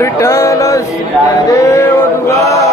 return us, Deva Dugar.